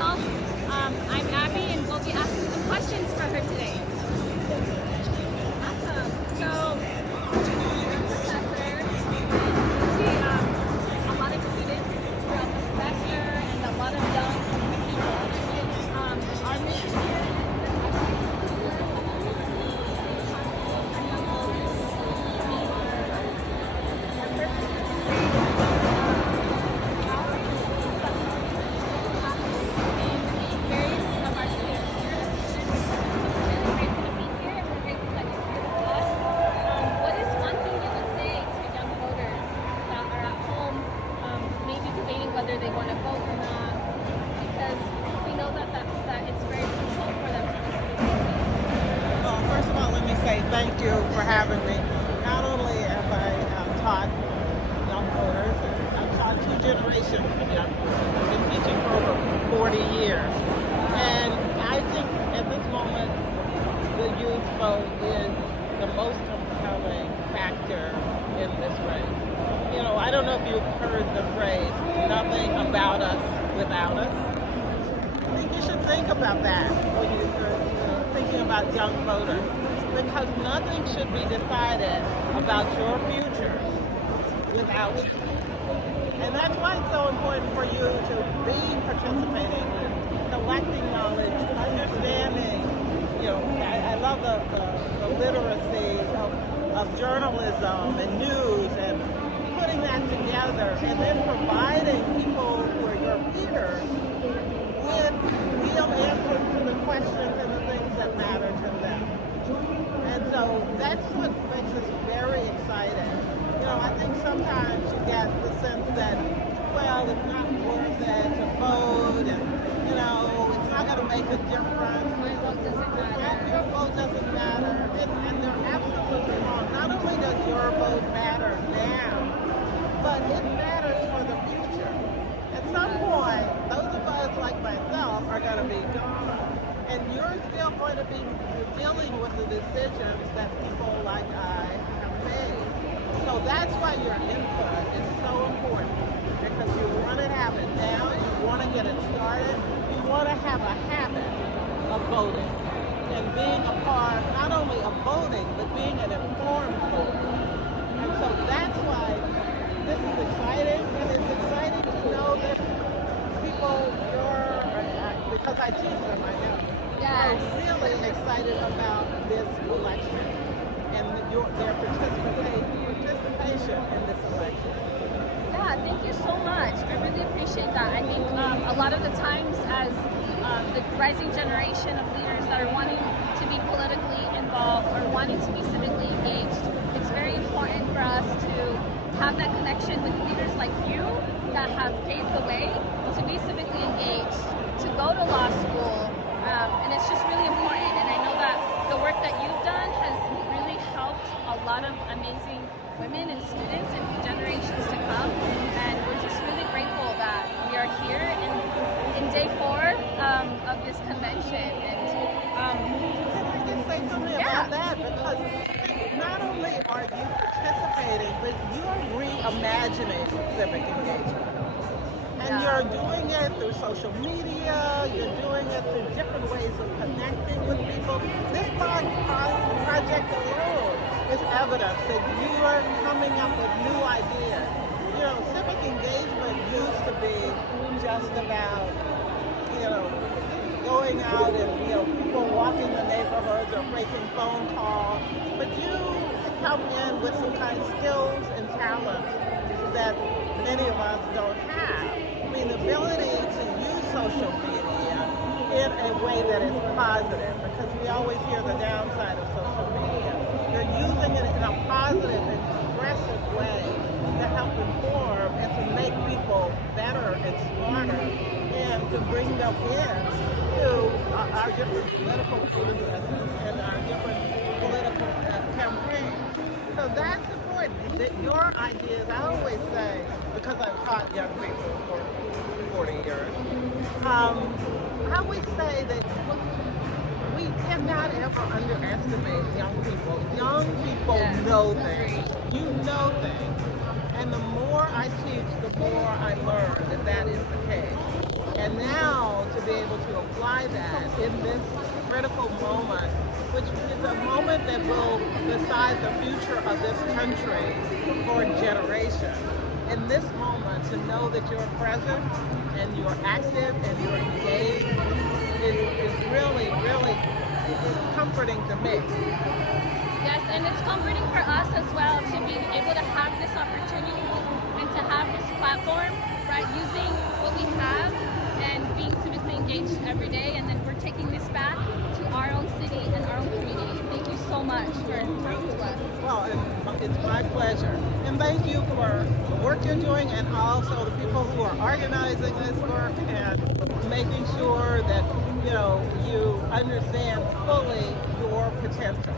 myself. I'm Abby, and we'll be asking some questions for her today. Awesome. So, you're a professor, and you see a lot of students throughout the semester and a lot of young people. Our mission here is whether they want to vote or not, because we know that it's very crucial for them to participate. Well, first of all, let me say thank you for having me. Not only have I taught young voters, I've taught two generations of young voters. I've been teaching for over 40 years. And I think at this moment, the youth vote is the most compelling factor in this race. You know, I don't know if you've heard the phrase, nothing about us without us. I think you should think about that when you're thinking about young voters, because nothing should be decided about your future without you. And that's why it's so important for you to be participating in collecting knowledge, understanding. You know, I love the literacy of journalism and news and putting that together and then providing people who are your peers with real answers to the questions and the things that matter to them. And so that's what makes us very excited. You know, I think sometimes you get the sense that, well, it's not worth it to vote and, you know, it's not going to make a difference. My vote doesn't matter. Your vote doesn't matter. And they're absolutely wrong. Not only does your vote matter now, but it matters for the future. At some point, those of us like myself are going to be gone. And you're still going to be dealing with the decisions that people like I have made. So that's why your input is so important, because you want to have it now, you want to get it started, you want to have a habit of voting and being a part not only of voting, but being an informed voter. And so that's why this is exciting, and it's exciting to know that people, because I teach them, I know, are really excited about this election and their participation in this election. Yeah, thank you so much. I really appreciate that. I think a lot of the times as the rising generation of leaders that are wanting to be politically involved or wanting to be civically engaged, it's very important for us to have that connection with leaders like you that have paved the way to be civically engaged, to go to law school, and it's just really important. And I know that the work that you've done has really helped a lot of amazing women and students and generations to come, and we're just really grateful that we are here in day 4 of this convention. And Can I just say something about that? Because not only are you participating, but you are reimagining civic engagement. And you're doing it through social media, you're doing it through different ways of connecting with people. This project alone is evidence that you are coming up with new ideas. You know, civic engagement used to be just about, you know, going out and, you know, people walking the neighborhoods or making phone calls. But you come in with some kind of skills and talents that many of us don't have. I mean, the ability to use social media in a way that is positive, because we always hear the downside of social media. You're using it in a positive and progressive way to help inform and to make people better and smarter, and to bring them in to our different political processes and our different political campaigns. So that's important. That your ideas, I always say, because I've taught young people for 40 years, I always say that we cannot ever underestimate young people. Young people know things. You know things. And the more I teach, the more I learn that that is the case. And now to be apply that in this critical moment, which is a moment that will decide the future of this country for generations. In this moment, to know that you're present and you're active and you're engaged is really, really it's comforting to me. Yes, and it's comforting for us as well to be able to have this opportunity and to have this platform, right? Using what we have and being civically engaged every day, and then we're taking this back to our own city and our own community. Thank you so much for talking to us. Well, and it's my pleasure. And thank you for the work you're doing and also the people who are organizing this work and making sure that, you understand fully your potential.